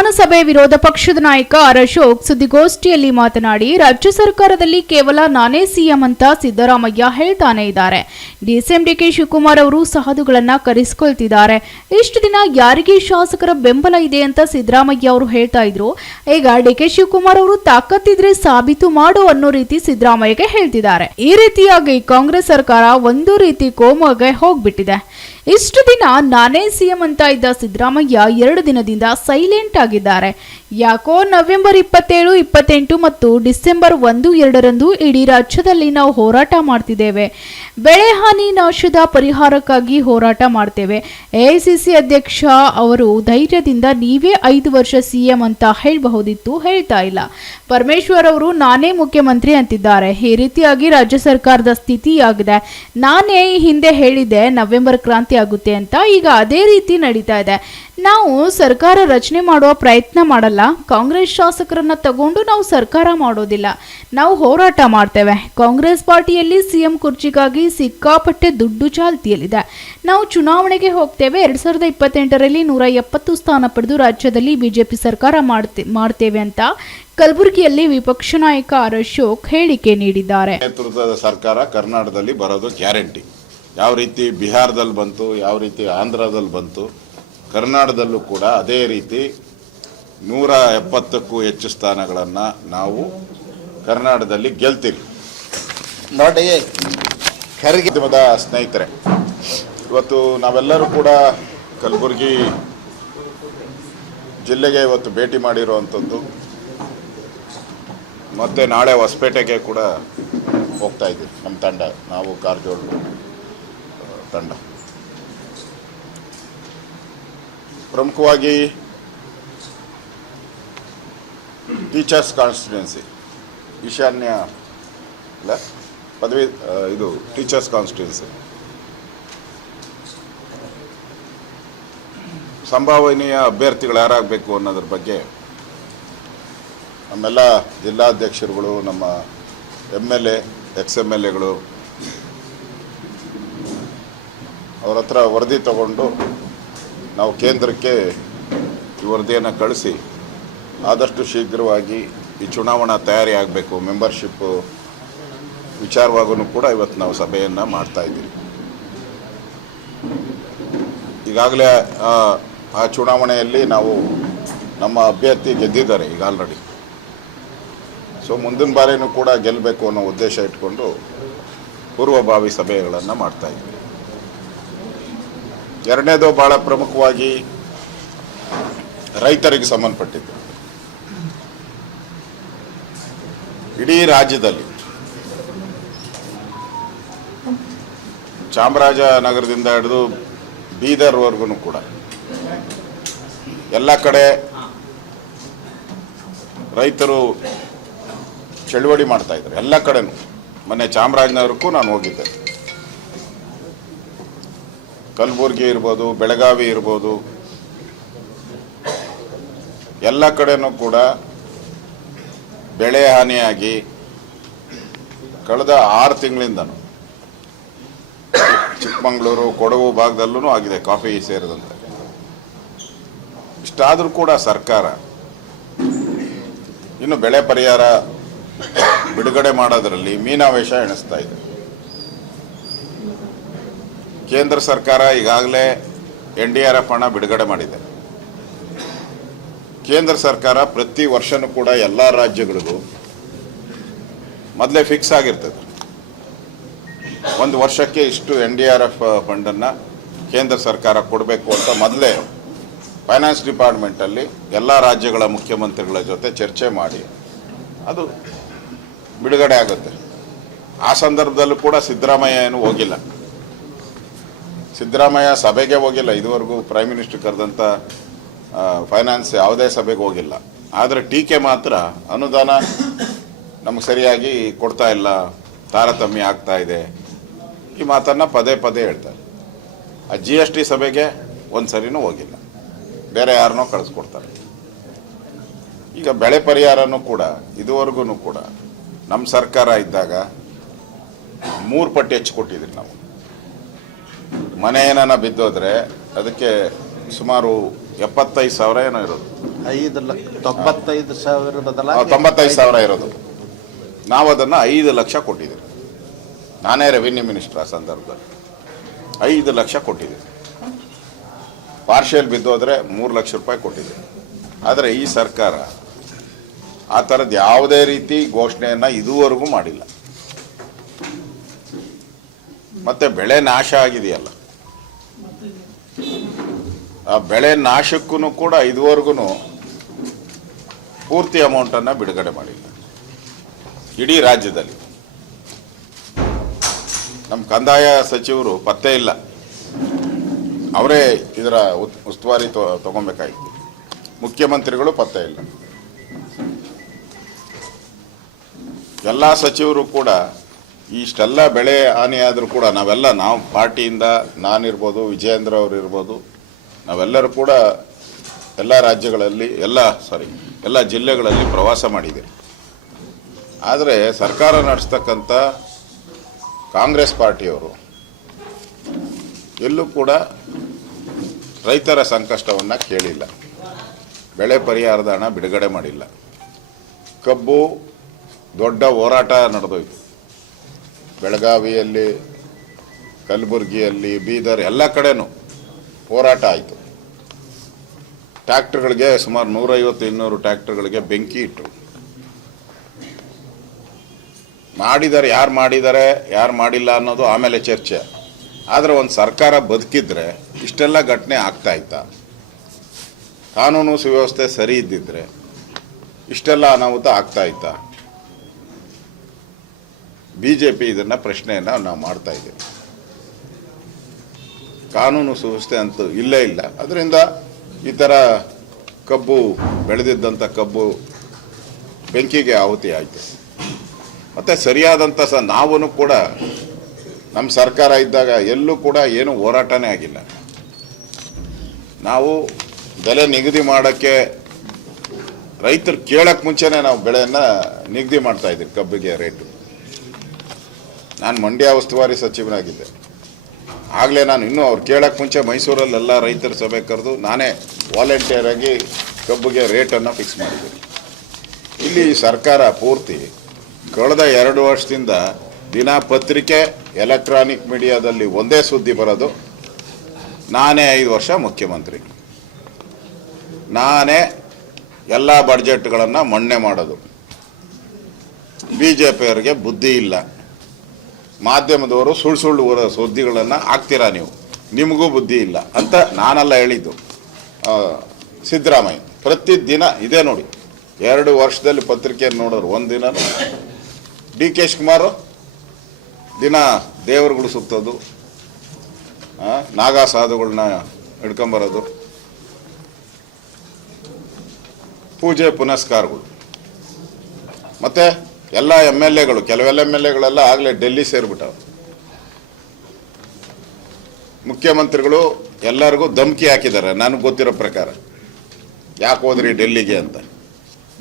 ವಿಧಾನಸಭೆ ವಿರೋಧ ಪಕ್ಷದ ನಾಯಕ ಆರ್ ಅಶೋಕ್ ಸುದ್ದಿಗೋಷ್ಠಿಯಲ್ಲಿ ಮಾತನಾಡಿ, ರಾಜ್ಯ ಸರ್ಕಾರದಲ್ಲಿ ಕೇವಲ ನಾನೇ ಸಿಎಂ ಅಂತ ಸಿದ್ದರಾಮಯ್ಯ ಹೇಳ್ತಾನೆ ಇದ್ದಾರೆ. ಡಿಸಿಎಂ ಡಿಕೆ ಶಿವಕುಮಾರ್ ಅವರು ಸಾಧುಗಳನ್ನ ಕರೆಸಿಕೊಳ್ತಿದ್ದಾರೆ. ಇಷ್ಟು ದಿನ ಯಾರಿಗೆ ಶಾಸಕರ ಬೆಂಬಲ ಇದೆ ಅಂತ ಸಿದ್ದರಾಮಯ್ಯ ಅವರು ಹೇಳ್ತಾ ಇದ್ರು. ಈಗ ಡಿಕೆ ಶಿವಕುಮಾರ್ ಅವರು ತಾಕತ್ತಿದ್ರೆ ಸಾಬೀತು ಮಾಡು ಅನ್ನೋ ರೀತಿ ಸಿದ್ದರಾಮಯ್ಯಗೆ ಹೇಳ್ತಿದ್ದಾರೆ. ಈ ರೀತಿಯಾಗಿ ಕಾಂಗ್ರೆಸ್ ಸರ್ಕಾರ ಒಂದು ರೀತಿ ಕೋಮಗೆ ಹೋಗ್ಬಿಟ್ಟಿದೆ. ಇಷ್ಟು ದಿನ ನಾನೇ ಸಿಎಂ ಅಂತ ಇದ್ದ ಸಿದ್ದರಾಮಯ್ಯ ಎರಡು ದಿನದಿಂದ ಸೈಲೆಂಟ್ ಆಗಿದ್ದಾರೆ. ಯಾಕೋ ನವೆಂಬರ್ ಇಪ್ಪತ್ತೇಳು, ಇಪ್ಪತ್ತೆಂಟು ಮತ್ತು ಡಿಸೆಂಬರ್ ಒಂದು, ಎರಡರಂದು ಇಡೀ ರಾಜ್ಯದಲ್ಲಿ ನಾವು ಹೋರಾಟ ಮಾಡ್ತಿದ್ದೇವೆ. ಬೆಳೆ ಹಾನಿ ನಾಶದ ಪರಿಹಾರಕ್ಕಾಗಿ ಹೋರಾಟ ಮಾಡ್ತೇವೆ. ಎಐಸಿಸಿ ಅಧ್ಯಕ್ಷ ಅವರು ಧೈರ್ಯದಿಂದ ನೀವೇ ಐದು ವರ್ಷ ಸಿಎಂ ಅಂತ ಹೇಳಬಹುದಿತ್ತು ಹೇಳ್ತಾ ಇಲ್ಲ. ಪರಮೇಶ್ವರ್ ಅವರು ನಾನೇ ಮುಖ್ಯಮಂತ್ರಿ ಅಂತಿದ್ದಾರೆ. ಈ ರೀತಿಯಾಗಿ ರಾಜ್ಯ ಸರ್ಕಾರದ ಸ್ಥಿತಿಯಾಗಿದೆ. ನಾನೇ ಹಿಂದೆ ಹೇಳಿದೆ ನವೆಂಬರ್ ಕ್ರಾಂತಿ ಆಗುತ್ತೆ ಅಂತ ಈಗ ಅದೇ ರೀತಿ ನಡೀತಾ ಇದೆ. ನಾವು ಸರ್ಕಾರ ರಚನೆ ಮಾಡುವ ಪ್ರಯತ್ನ ಮಾಡಲ್ಲ. ಕಾಂಗ್ರೆಸ್ ಶಾಸಕರನ್ನ ತಗೊಂಡು ನಾವು ಸರ್ಕಾರ ಮಾಡೋದಿಲ್ಲ. ನಾವು ಹೋರಾಟ ಮಾಡ್ತೇವೆ. ಕಾಂಗ್ರೆಸ್ ಪಾರ್ಟಿಯಲ್ಲಿ ಸಿಎಂ ಕುರ್ಚಿಗಾಗಿ ಸಿಕ್ಕಾಪಟ್ಟೆ ದುಡ್ಡು ಚಾಲ್ತಿಯಲ್ಲಿದೆ. ನಾವು ಚುನಾವಣೆಗೆ ಹೋಗ್ತೇವೆ. ಎರಡ್ ಸಾವಿರದ ಇಪ್ಪತ್ತೆಂಟರಲ್ಲಿ ನೂರ ಎಪ್ಪತ್ತು ಸ್ಥಾನ ಪಡೆದು ರಾಜ್ಯದಲ್ಲಿ ಬಿಜೆಪಿ ಸರ್ಕಾರ ಮಾಡ್ತೇ, ಮಾಡ್ತೇವೆ ಅಂತ ಕಲಬುರಗಿಯಲ್ಲಿ ವಿಪಕ್ಷ ನಾಯಕ ಅಶೋಕ್ ಹೇಳಿಕೆ ನೀಡಿದ್ದಾರೆ. ನೇತೃತ್ವದ ಸರ್ಕಾರ ಕರ್ನಾಟಕದಲ್ಲಿ ಬರೋದು ಗ್ಯಾರಂಟಿ. ಯಾವ ರೀತಿ ಬಿಹಾರದಲ್ಲಿ ಬಂತು ಯಾವ ರೀತಿ ಆಂಧ್ರದಲ್ಲಿ ಬಂತು ಕರ್ನಾಟಕದಲ್ಲೂ ಕೂಡ ಅದೇ ರೀತಿ ನೂರ ಎಪ್ಪತ್ತಕ್ಕೂ ಹೆಚ್ಚು ಸ್ಥಾನಗಳನ್ನು ನಾವು ಕರ್ನಾಟಕದಲ್ಲಿ ಗೆಲ್ತೀವಿ ನೋಡಿ ಖರ್ಗೆ ಮಾಧ್ಯಮದ ಸ್ನೇಹಿತರೆ ಇವತ್ತು ನಾವೆಲ್ಲರೂ ಕೂಡ ಕಲಬುರಗಿ ಜಿಲ್ಲೆಗೆ ಇವತ್ತು ಭೇಟಿ ಮಾಡಿರುವಂಥದ್ದು. ಮತ್ತು ನಾಳೆ ಹೊಸಪೇಟೆಗೆ ಕೂಡ ಹೋಗ್ತಾ ಇದ್ದೀವಿ ನಮ್ಮ ತಂಡ ನಾವು ಕಾರಜೋಳ ತಂಡ ಪ್ರಮುಖವಾಗಿ ಟೀಚರ್ಸ್ ಕಾನ್ಸ್ಟಿಟ್ಯೂನ್ಸಿ ಈಶಾನ್ಯ ಅಲ್ಲ, ಪದವಿ ಇದು ಟೀಚರ್ಸ್ ಕಾನ್ಸ್ಟಿಟ್ಯೂನ್ಸಿ ಸಂಭಾವನೀಯ ಅಭ್ಯರ್ಥಿಗಳು ಯಾರಾಗಬೇಕು ಅನ್ನೋದ್ರ ಬಗ್ಗೆ ನಮ್ಮೆಲ್ಲ ಜಿಲ್ಲಾಧ್ಯಕ್ಷರುಗಳು, ನಮ್ಮ M L A X M L ಎಗಳು ಅವ್ರ ಹತ್ರ ವರದಿ ತಗೊಂಡು ನಾವು ಕೇಂದ್ರಕ್ಕೆ ಈ ವರದಿಯನ್ನು ಕಳಿಸಿ ಆದಷ್ಟು ಶೀಘ್ರವಾಗಿ ಈ ಚುನಾವಣಾ ತಯಾರಿ ಆಗಬೇಕು. ಮೆಂಬರ್ಶಿಪ್ಪು ವಿಚಾರವಾಗೂ ಕೂಡ ಇವತ್ತು ನಾವು ಸಭೆಯನ್ನು ಮಾಡ್ತಾ ಇದ್ದೀವಿ. ಈಗಾಗಲೇ ಆ, ಚುನಾವಣೆಯಲ್ಲಿ ನಾವು ನಮ್ಮ ಅಭ್ಯರ್ಥಿ ಗೆದ್ದಿದ್ದಾರೆ ಈಗ ಆಲ್ರೆಡಿ ಸೊ ಮುಂದಿನ ಬಾರಿನೂ ಕೂಡ ಗೆಲ್ಲಬೇಕು ಅನ್ನೋ ಉದ್ದೇಶ ಇಟ್ಕೊಂಡು ಪೂರ್ವಭಾವಿ ಸಭೆಗಳನ್ನು ಮಾಡ್ತಾ ಇದ್ದೀವಿ. ಎರಡನೇದು ಭಾಳ ಪ್ರಮುಖವಾಗಿ ರೈತರಿಗೆ ಸಂಬಂಧಪಟ್ಟಿದ್ದು. ಇಡೀ ರಾಜ್ಯದಲ್ಲಿ ಚಾಮರಾಜನಗರದಿಂದ ಹಿಡಿದು ಬೀದರ್ವರೆಗೂ ಕೂಡ ಎಲ್ಲ ಕಡೆ ರೈತರು ಚಳುವಳಿ ಮಾಡ್ತಾ ಇದ್ದಾರೆ. ಎಲ್ಲ ಕಡೆನೂ. ಮೊನ್ನೆ ಚಾಮರಾಜನಗರಕ್ಕೂ ನಾನು ಹೋಗಿದ್ದೆ. ಕಲಬುರ್ಗಿ ಇರ್ಬೋದು, ಬೆಳಗಾವಿ ಇರ್ಬೋದು, ಎಲ್ಲ ಕಡೆನೂ ಕೂಡ ಬೆಳೆ ಹಾನಿಯಾಗಿ ಕಳೆದ ಆರು ತಿಂಗಳಿಂದನೂ ಚಿಕ್ಕಮಗಳೂರು, ಕೊಡಗು ಭಾಗದಲ್ಲೂ ಆಗಿದೆ ಕಾಫಿ ಸೇರಿದಂತೆ. ಇಷ್ಟಾದರೂ ಕೂಡ ಸರ್ಕಾರ ಇನ್ನು ಬೆಳೆ ಪರಿಹಾರ ಬಿಡುಗಡೆ ಮಾಡೋದರಲ್ಲಿ ಮೀನಾವೇಶ ಎಣಿಸ್ತಾ ಇದೆ. ಕೇಂದ್ರ ಸರ್ಕಾರ ಈಗಾಗಲೇ ಎನ್ ಡಿ ಆರ್ ಎಫ್ ಹಣ ಬಿಡುಗಡೆ ಮಾಡಿದೆ. ಕೇಂದ್ರ ಸರ್ಕಾರ ಪ್ರತಿ ವರ್ಷನೂ ಕೂಡ ಎಲ್ಲ ರಾಜ್ಯಗಳಿಗೂ ಮೊದಲೇ ಫಿಕ್ಸ್ ಆಗಿರ್ತದೆ. ಒಂದು ವರ್ಷಕ್ಕೆ ಇಷ್ಟು ಎನ್ ಡಿ ಆರ್ ಎಫ್ ಫಂಡನ್ನು ಕೇಂದ್ರ ಸರ್ಕಾರ ಕೊಡಬೇಕು ಅಂತ ಮೊದಲೇ ಫೈನಾನ್ಸ್ ಡಿಪಾರ್ಟ್ಮೆಂಟಲ್ಲಿ ಎಲ್ಲ ರಾಜ್ಯಗಳ ಮುಖ್ಯಮಂತ್ರಿಗಳ ಜೊತೆ ಚರ್ಚೆ ಮಾಡಿ ಅದು ಬಿಡುಗಡೆ ಆಗುತ್ತೆ. ಆ ಸಂದರ್ಭದಲ್ಲೂ ಕೂಡ ಸಿದ್ದರಾಮಯ್ಯ ಏನು ಹೋಗಿಲ್ಲ. ಸಿದ್ದರಾಮಯ್ಯ ಸಭೆಗೆ ಹೋಗಿಲ್ಲ. ಇದುವರೆಗೂ ಪ್ರೈಮ್ ಮಿನಿಸ್ಟರ್ ಕರೆದಂಥ ಫೈನಾನ್ಸ್ ಯಾವುದೇ ಸಭೆಗೆ ಹೋಗಿಲ್ಲ. ಆದರೆ ಟೀಕೆ ಮಾತ್ರ ಅನುದಾನ ನಮಗೆ ಸರಿಯಾಗಿ ಕೊಡ್ತಾ ಇಲ್ಲ. ತಾರತಮ್ಯ ಆಗ್ತಾ ಇದೆ. ಈ ಮಾತನ್ನು ಪದೇ ಪದೇ ಹೇಳ್ತಾರೆ. ಆ ಜಿ ಎಸ್ ಟಿ ಸಭೆಗೆ ಒಂದು ಸರಿನೂ ಹೋಗಿಲ್ಲ. ಬೇರೆ ಯಾರನ್ನೋ ಕಳಿಸ್ಕೊಡ್ತಾರೆ. ಈಗ ಬೆಳೆ ಪರಿಹಾರನೂ ಕೂಡ, ಇದುವರೆಗೂ ಕೂಡ ನಮ್ಮ ಸರ್ಕಾರ ಇದ್ದಾಗ ಮೂರು ಪಟ್ಟು ಹೆಚ್ಚು ಕೊಟ್ಟಿದ್ದೀವಿ ನಾವು. ಮನೆ ಏನಾನ ಬಿದ್ದೋದ್ರೆ ಅದಕ್ಕೆ ಸುಮಾರು ಎಪ್ಪತ್ತೈದು ಸಾವಿರ ಏನೋ ಇರೋದು. ಐದು ಲಕ್ಷ ತೊಂಬತ್ತೈದು ಸಾವಿರ ಆ, ಬದಲಾಗಿ ತೊಂಬತ್ತೈದು ಸಾವಿರ ಇರೋದು. ನಾವು ಅದನ್ನು ಐದು ಲಕ್ಷ ಕೊಟ್ಟಿದ್ದೀವಿ. ನಾನೇ ರೆವಿನ್ಯೂ ಮಿನಿಸ್ಟರ್ ಆ ಸಂದರ್ಭದಲ್ಲಿ. ಐದು ಲಕ್ಷ ಕೊಟ್ಟಿದ್ದೀವಿ. ಪಾರ್ಷಿಯಲ್ ಬಿದ್ದೋದ್ರೆ ಮೂರು ಲಕ್ಷ ರೂಪಾಯಿ ಕೊಟ್ಟಿದೆ ಆದರೆ ಈ ಸರ್ಕಾರ ಆ ಥರದ್ದು ಯಾವುದೇ ರೀತಿ ಘೋಷಣೆಯನ್ನು ಇದುವರೆಗೂ ಮಾಡಿಲ್ಲ. ಮತ್ತೆ ಬೆಳೆ ನಾಶ ಆಗಿದೆಯಲ್ಲ. ಆ ಬೆಳೆ ನಾಶಕ್ಕೂ ಕೂಡ ಇದುವರೆಗೂ ಪೂರ್ತಿ ಅಮೌಂಟನ್ನು ಬಿಡುಗಡೆ ಮಾಡಿಲ್ಲ. ಇಡೀ ರಾಜ್ಯದಲ್ಲಿ. ನಮ್ಮ ಕಂದಾಯ ಸಚಿವರು ಪತ್ತೆ ಇಲ್ಲ. ಅವರೇ ಇದರ ಉಸ್ತುವಾರಿ ತಗೊಬೇಕಾಗಿತ್ತು ಮುಖ್ಯಮಂತ್ರಿಗಳು ಪತ್ತೆ ಇಲ್ಲ. ಎಲ್ಲ ಸಚಿವರು ಕೂಡ ಇಷ್ಟೆಲ್ಲ ಬೆಳೆ ಹಾನಿಯಾದರೂ ಕೂಡ ನಾವೆಲ್ಲ ನಾವು ಪಾರ್ಟಿಯಿಂದ ನಾನಿರ್ಬೋದು, ವಿಜಯೇಂದ್ರ ಅವರು ಇರ್ಬೋದು ನಾವೆಲ್ಲರೂ ಕೂಡ ಎಲ್ಲ ರಾಜ್ಯಗಳಲ್ಲಿ, ಎಲ್ಲ ಸಾರಿ ಎಲ್ಲ ಜಿಲ್ಲೆಗಳಲ್ಲಿ ಪ್ರವಾಸ ಮಾಡಿದೆ ಆದರೆ ಸರ್ಕಾರ ನಡೆಸ್ತಕ್ಕಂಥ ಕಾಂಗ್ರೆಸ್ ಪಾರ್ಟಿಯವರು ಎಲ್ಲೂ ಕೂಡ ರೈತರ ಸಂಕಷ್ಟವನ್ನು ಕೇಳಿಲ್ಲ. ಬೆಳೆ ಪರಿಹಾರದ ಹಣ ಬಿಡುಗಡೆ ಮಾಡಿಲ್ಲ. ಕಬ್ಬು, ದೊಡ್ಡ ಹೋರಾಟ ನಡೆದೋಯ್ತು. ಬೆಳಗಾವಿಯಲ್ಲಿ, ಕಲಬುರಗಿಯಲ್ಲಿ, ಬೀದರ್ ಎಲ್ಲ ಕಡೆನೂ ಹೋರಾಟ ಆಯಿತು. ಟ್ಯಾಕ್ಟರ್ಗಳಿಗೆ ಸುಮಾರು ನೂರೈವತ್ತು ಇನ್ನೂರು ಟ್ಯಾಕ್ಟರ್ಗಳಿಗೆ ಬೆಂಕಿ ಇಟ್ಟರು ಮಾಡಿದ್ದಾರೆ, ಯಾರು ಮಾಡಿದ್ದಾರೆ, ಯಾರು ಮಾಡಿಲ್ಲ ಅನ್ನೋದು ಆಮೇಲೆ ಚರ್ಚೆ. ಆದರೆ ಒಂದು ಸರ್ಕಾರ ಬದುಕಿದ್ರೆ ಇಷ್ಟೆಲ್ಲ ಘಟನೆ ಆಗ್ತಾ ಇತ್ತಾ? ಕಾನೂನು ಸುವ್ಯವಸ್ಥೆ ಸರಿ ಇದ್ದಿದ್ರೆ ಇಷ್ಟೆಲ್ಲ ಅನಾಹುತ ಆಗ್ತಾ ಇತ್ತಾ? ಬಿ ಜೆ ಪಿ ಇದನ್ನು ಪ್ರಶ್ನೆಯನ್ನು ನಾವು ಮಾಡ್ತಾ ಇದ್ದೀವಿ. ಕಾನೂನು ಸುವ್ಯವಸ್ಥೆ ಅಂತೂ ಇಲ್ಲೇ ಇಲ್ಲ. ಅದರಿಂದ ಈ ಥರ ಕಬ್ಬು ಬೆಳೆದಿದ್ದಂಥ ಕಬ್ಬು ಬೆಂಕಿಗೆ ಆಹುತಿ ಆಯಿತು. ಮತ್ತು ಸರಿಯಾದಂಥ ಸ ನಾವೂ ಕೂಡ ನಮ್ಮ ಸರ್ಕಾರ ಇದ್ದಾಗ ಎಲ್ಲೂ ಕೂಡ ಏನು ಹೋರಾಟನೇ ಆಗಿಲ್ಲ. ನಾವು ಬೆಲೆ ನಿಗದಿ ಮಾಡೋಕ್ಕೆ ರೈತರು ಕೇಳೋಕ್ಕೆ ಮುಂಚೆನೇ ನಾವು ಬೆಳೆಯನ್ನು ನಿಗದಿ ಮಾಡ್ತಾ ಇದ್ದೀವಿ ಕಬ್ಬಿಗೆ ರೇಟು. ನಾನು ಮಂಡ್ಯ ಉಸ್ತುವಾರಿ ಸಚಿವನಾಗಿದ್ದೆ. ಆಗಲೇ ನಾನು ಇನ್ನೂ ಅವ್ರು ಕೇಳಕ್ಕೆ ಮುಂಚೆ ಮೈಸೂರಲ್ಲೆಲ್ಲ ರೈತರ ಸಭೆ ಕರೆದು ನಾನೇ ವಾಲಂಟಿಯರಾಗಿ ಕಬ್ಬಿಗೆ ರೇಟನ್ನು ಫಿಕ್ಸ್ ಮಾಡಿದ್ದೀನಿ. ಇಲ್ಲಿ ಸರ್ಕಾರ ಪೂರ್ತಿ ಕಳೆದ ಎರಡು ವರ್ಷದಿಂದ ದಿನ ಪತ್ರಿಕೆ ಎಲೆಕ್ಟ್ರಾನಿಕ್ ಮೀಡಿಯಾದಲ್ಲಿ ಒಂದೇ ಸುದ್ದಿ ಬರೋದು, ನಾನೇ ಐದು ವರ್ಷ ಮುಖ್ಯಮಂತ್ರಿ. ನಾನೇ ಎಲ್ಲ ಬಡ್ಜೆಟ್ಗಳನ್ನು ಮಣ್ಣೆ ಮಾಡೋದು. ಬಿ ಜೆ ಪಿಯವರಿಗೆ ಬುದ್ಧಿ ಇಲ್ಲ. ಮಾಧ್ಯಮದವರು ಸುಳ್ಳು ಸುಳ್ಳು ಸುದ್ದಿಗಳನ್ನು ಹಾಕ್ತೀರಾ ನೀವು? ನಿಮಗೂ ಬುದ್ಧಿ ಇಲ್ಲ ಅಂತ ನಾನೆಲ್ಲ ಹೇಳಿದ್ದು. ಸಿದ್ದರಾಮಯ್ಯ, ಪ್ರತಿದಿನ ಇದೇ ನೋಡಿ, ಎರಡು ವರ್ಷದಲ್ಲಿ ಪತ್ರಿಕೆಯನ್ನು ನೋಡೋರು ಒಂದಿನ ಡಿ ಕೆ ಶಿವಕುಮಾರ್, ದಿನ ದೇವರುಗಳು ಸುತ್ತೋದು ನಾಗಾ ಸಾಧುಗಳನ್ನ ಹಿಡ್ಕೊಂಬರೋದು. ಪೂಜೆ ಪುನಸ್ಕಾರಗಳು. ಮತ್ತೆ ಎಲ್ಲ ಎಂ ಎಲ್ ಎಗಳು, ಕೆಲವೆಲ್ಲ ಎಂ ಎಲ್ ಎಗಳೆಲ್ಲ ಆಗಲೇ ಡೆಲ್ಲಿ ಸೇರಿಬಿಟ್ಟವು ಮುಖ್ಯಮಂತ್ರಿಗಳು ಎಲ್ಲರಿಗೂ ಧಮಕಿ ಹಾಕಿದ್ದಾರೆ, ನನಗೆ ಗೊತ್ತಿರೋ ಪ್ರಕಾರ. ಯಾಕೆ ಹೋದ್ರಿ ಡೆಲ್ಲಿಗೆ ಅಂತ.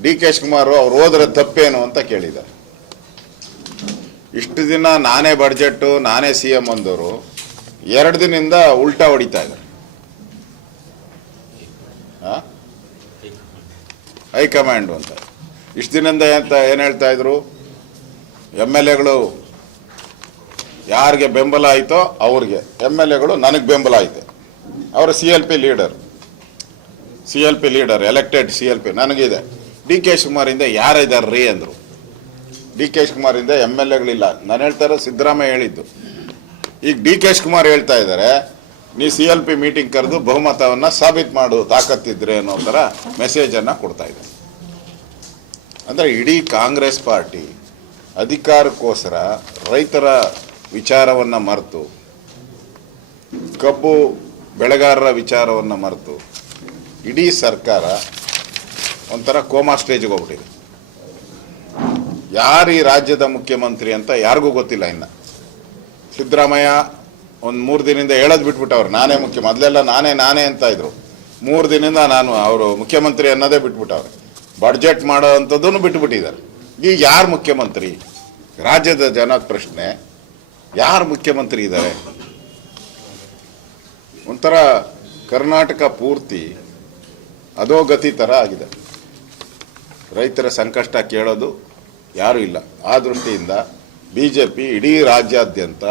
ಡಿ ಕೆ ಶಿವಕುಮಾರ್ ಅವ್ರು ಹೋದ್ರೆ ತಪ್ಪೇನು ಅಂತ ಕೇಳಿದ್ದಾರೆ. ಇಷ್ಟು ದಿನ ನಾನೇ ಬಡ್ಜೆಟ್ಟು, ನಾನೇ ಸಿ ಎಂ ಅಂದವರು, ಎರಡು ದಿನದಿಂದ ಉಲ್ಟಾ ಹೊಡಿತಾ ಇದ್ದಾರೆ? ಹೈಕಮಾಂಡ್ ಅಂತ. ಇಷ್ಟು ದಿನದಿಂದ ಅಂತ ಏನು ಹೇಳ್ತಾ ಇದ್ರು? ಎಂ ಎಲ್ ಎಗಳು ಯಾರಿಗೆ ಬೆಂಬಲ ಆಯಿತೋ ಅವ್ರಿಗೆ. ಎಂ ಎಲ್ ಎಗಳು ನನಗೆ ಬೆಂಬಲ ಆಯಿತು ಅವರು C L P leader. C L P leader, elected C L P ನನಗಿದೆ ಡಿ ಕೆ ಶಿವಕುಮಾರಿಂದ ಯಾರಿದ್ದಾರೆ ರೀ ಅಂದರು. ಡಿ ಕೆ ಶಿವಕುಮಾರಿಂದ ಎಂ ಎಲ್ ಎಗಳಿಲ್ಲ. ನಾನು ಹೇಳ್ತಾರೆ ಸಿದ್ದರಾಮಯ್ಯ ಹೇಳಿದ್ದು. ಈಗ ಡಿ ಕೆ ಶಿವಕುಮಾರ್ ಹೇಳ್ತಾ ಇದ್ದಾರೆ ನೀ ಸಿ ಎಲ್ ಪಿ ಮೀಟಿಂಗ್ ಕರೆದು ಬಹುಮತವನ್ನು ಸಾಬೀತು ಮಾಡು, ತಾಕತ್ತಿದ್ರೆ ಅನ್ನೋ ಥರ ಮೆಸೇಜನ್ನು ಕೊಡ್ತಾ ಇದೆ ಅಂದರೆ ಇಡೀ ಕಾಂಗ್ರೆಸ್ ಪಾರ್ಟಿ ಅಧಿಕಾರಕ್ಕೋಸ್ಕರ ರೈತರ ವಿಚಾರವನ್ನು ಮರೆತು, ಕಬ್ಬು ಬೆಳೆಗಾರರ ವಿಚಾರವನ್ನು ಮರೆತು, ಇಡೀ ಸರ್ಕಾರ ಒಂಥರ ಕೋಮಾ ಸ್ಟೇಜ್ಗೆ ಹೋಗ್ಬಿಟ್ಟಿದೆ. ಯಾರು ಈ ರಾಜ್ಯದ ಮುಖ್ಯಮಂತ್ರಿ ಅಂತ ಯಾರಿಗೂ ಗೊತ್ತಿಲ್ಲ ಇನ್ನು. ಸಿದ್ದರಾಮಯ್ಯ ಒಂದು ಮೂರು ದಿನದಿಂದ ಹೇಳೋದು ಬಿಟ್ಬಿಟ್ಟವ್ರು ನಾನೇ ಮುಖ್ಯ, ಮೊದಲೆಲ್ಲ ನಾನೇ ನಾನೇ ಅಂತ ಇದ್ರು. ಮೂರು ದಿನದಿಂದ ನಾನು ಅವರು ಮುಖ್ಯಮಂತ್ರಿ ಅನ್ನೋದೇ ಬಿಟ್ಬಿಟ್ಟವ್ರೆ. ಬಡ್ಜೆಟ್ ಮಾಡೋ ಅಂಥದ್ದನ್ನು ಬಿಟ್ಬಿಟ್ಟಿದ್ದಾರೆ ಈಗ ಯಾರು ಮುಖ್ಯಮಂತ್ರಿ? ರಾಜ್ಯದ ಜನ ಪ್ರಶ್ನೆ, ಯಾರು ಮುಖ್ಯಮಂತ್ರಿ ಇದ್ದಾರೆ? ಒಂಥರ ಕರ್ನಾಟಕ ಪೂರ್ತಿ ಅಧೋಗತಿ ಥರ ಆಗಿದೆ. ರೈತರ ಸಂಕಷ್ಟ ಕೇಳೋದು ಯಾರೂ ಇಲ್ಲ. ಆ ದೃಷ್ಟಿಯಿಂದ ಬಿ ಜೆ ಪಿ ಇಡೀ ರಾಜ್ಯಾದ್ಯಂತ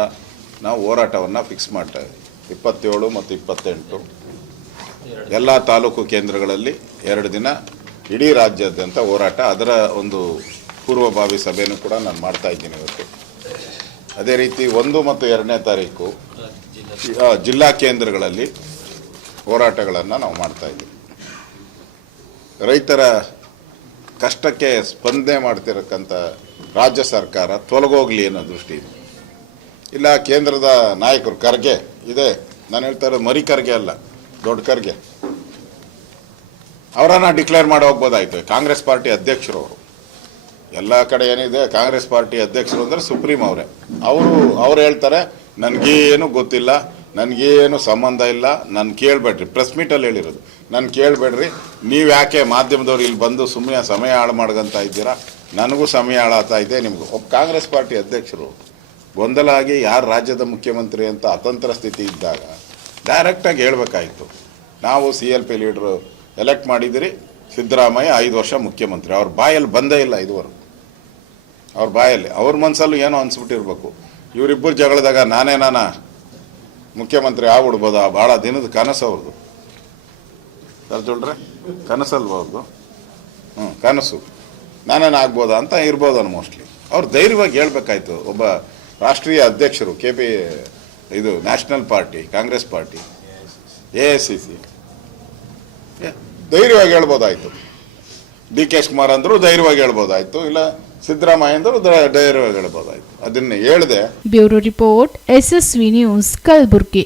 ನಾವು ಹೋರಾಟವನ್ನು ಫಿಕ್ಸ್ ಮಾಡ್ತಾ ಇದ್ದೀವಿ. ಇಪ್ಪತ್ತೇಳು ಮತ್ತು ಇಪ್ಪತ್ತೆಂಟು. ಎಲ್ಲ ತಾಲೂಕು ಕೇಂದ್ರಗಳಲ್ಲಿ ಎರಡು ದಿನ ಇಡೀ ರಾಜ್ಯಾದ್ಯಂತ ಹೋರಾಟ. ಅದರ ಒಂದು ಪೂರ್ವಭಾವಿ ಸಭೆಯನ್ನು ಕೂಡ ನಾನು ಮಾಡ್ತಾ ಇದ್ದೀನಿ ಇವತ್ತು. ಅದೇ ರೀತಿ ಒಂದು ಮತ್ತು ಎರಡನೇ ತಾರೀಕು ಜಿಲ್ಲಾ ಕೇಂದ್ರಗಳಲ್ಲಿ ಹೋರಾಟಗಳನ್ನು ನಾವು ಮಾಡ್ತಾ ಇದ್ದೀವಿ. ರೈತರ ಕಷ್ಟಕ್ಕೆ ಸ್ಪಂದನೆ ಮಾಡ್ತಿರಕ್ಕಂಥ ರಾಜ್ಯ ಸರ್ಕಾರ ತೊಲಗೋಗ್ಲಿ ಅನ್ನೋ ದೃಷ್ಟಿ ಇದೆ. ಇಲ್ಲ, ಕೇಂದ್ರದ ನಾಯಕರು ಖರ್ಗೆ ಇದೆ. ನಾನು ಹೇಳ್ತಾ ಇರೋದು ಮರಿ ಖರ್ಗೆ ಅಲ್ಲ, ದೊಡ್ಡ ಖರ್ಗೆ. ಅವರನ್ನ ಡಿಕ್ಲೇರ್ ಮಾಡಿ ಹೋಗ್ಬೋದಾಯ್ತು. ಕಾಂಗ್ರೆಸ್ ಪಾರ್ಟಿ ಅಧ್ಯಕ್ಷರು ಅವರು. ಎಲ್ಲ ಕಡೆ ಏನಿದೆ, ಕಾಂಗ್ರೆಸ್ ಪಾರ್ಟಿ ಅಧ್ಯಕ್ಷರು ಅಂದರೆ ಸುಪ್ರೀಂ ಅವರೇ. ಅವರು, ಅವ್ರು ಹೇಳ್ತಾರೆ, ನನಗೇನು ಗೊತ್ತಿಲ್ಲ, ನನಗೇನು ಸಂಬಂಧ ಇಲ್ಲ, ನಾನು ಕೇಳಬೇಡ್ರಿ. ಪ್ರೆಸ್ ಮೀಟಲ್ಲಿ ಹೇಳಿರೋದು. ನಾನು ಕೇಳಬೇಡ್ರಿ, ನೀವು ಯಾಕೆ ಮಾಧ್ಯಮದವ್ರು ಇಲ್ಲಿ ಬಂದು ಸುಮ್ಮನೆ ಸಮಯ ಹಾಳು ಮಾಡ್ಕೊಂತ ಇದ್ದೀರಾ? ನನಗೂ ಸಮಯ ಹಾಳಾಗ್ತಾ ಇದೆ ನಿಮಗೂ. ಒಬ್ಬ ಕಾಂಗ್ರೆಸ್ ಪಾರ್ಟಿ ಅಧ್ಯಕ್ಷರು ಗೊಂದಲ ಆಗಿ ಯಾರು ರಾಜ್ಯದ ಮುಖ್ಯಮಂತ್ರಿ ಅಂತ ಅತಂತ್ರ ಸ್ಥಿತಿ ಇದ್ದಾಗ ಡೈರೆಕ್ಟಾಗಿ ಹೇಳಬೇಕಾಯಿತು. ನಾವು ಸಿ ಎಲ್ ಪಿ ಲೀಡ್ರು ಎಲೆಕ್ಟ್ ಮಾಡಿದಿರಿ ಸಿದ್ದರಾಮಯ್ಯ ಐದು ವರ್ಷ ಮುಖ್ಯಮಂತ್ರಿ. ಅವ್ರ ಬಾಯಲ್ಲಿ ಬಂದೇ ಇಲ್ಲ ಇದುವರೆಗೂ. ಅವ್ರ ಬಾಯಲ್ಲಿ. ಅವ್ರ ಮನಸ್ಸಲ್ಲೂ ಏನೋ ಅನಿಸ್ಬಿಟ್ಟಿರ್ಬೇಕು. ಇವರಿಬ್ಬರು ಜಗಳದಾಗ ನಾನೇ ನಾನ ಮುಖ್ಯಮಂತ್ರಿ ಆಗ್ಬಿಡ್ಬೋದಾ? ಭಾಳ ದಿನದ ಕನಸು ಅವ್ರದ್ದು ಅರ್ಜುಳ್ರೆ ಕನಸಲ್ವ ಅವ್ರದ್ದು ಹ್ಞೂ ಕನಸು. ನಾನೇನು ಆಗ್ಬೋದಾ ಅಂತ ಇರ್ಬೋದನ್ನು ಮೋಸ್ಟ್ಲಿ ಅವ್ರು ಧೈರ್ಯವಾಗಿ ಹೇಳ್ಬೇಕಾಯ್ತು. ಒಬ್ಬ ರಾಷ್ಟ್ರೀಯ ಅಧ್ಯಕ್ಷರು ಕೆ ಪಿ ಇದು national party Congress party A S C C. ಧೈರ್ಯವಾಗಿ ಹೇಳ್ಬೋದಾಯ್ತು. ಡಿ ಕೆ ಶಿವಕುಮಾರ್ ಅಂದರು ಧೈರ್ಯವಾಗಿ ಹೇಳ್ಬೋದಾಯ್ತು, ಇಲ್ಲ ಸಿದ್ದರಾಮಯ್ಯ ಅಂದರು ಧೈರ್ಯವಾಗಿ ಹೇಳ್ಬೋದಾಯ್ತು. ಅದನ್ನ ಹೇಳಿದೆ. Bureau report, SSV news, Kalaburagi.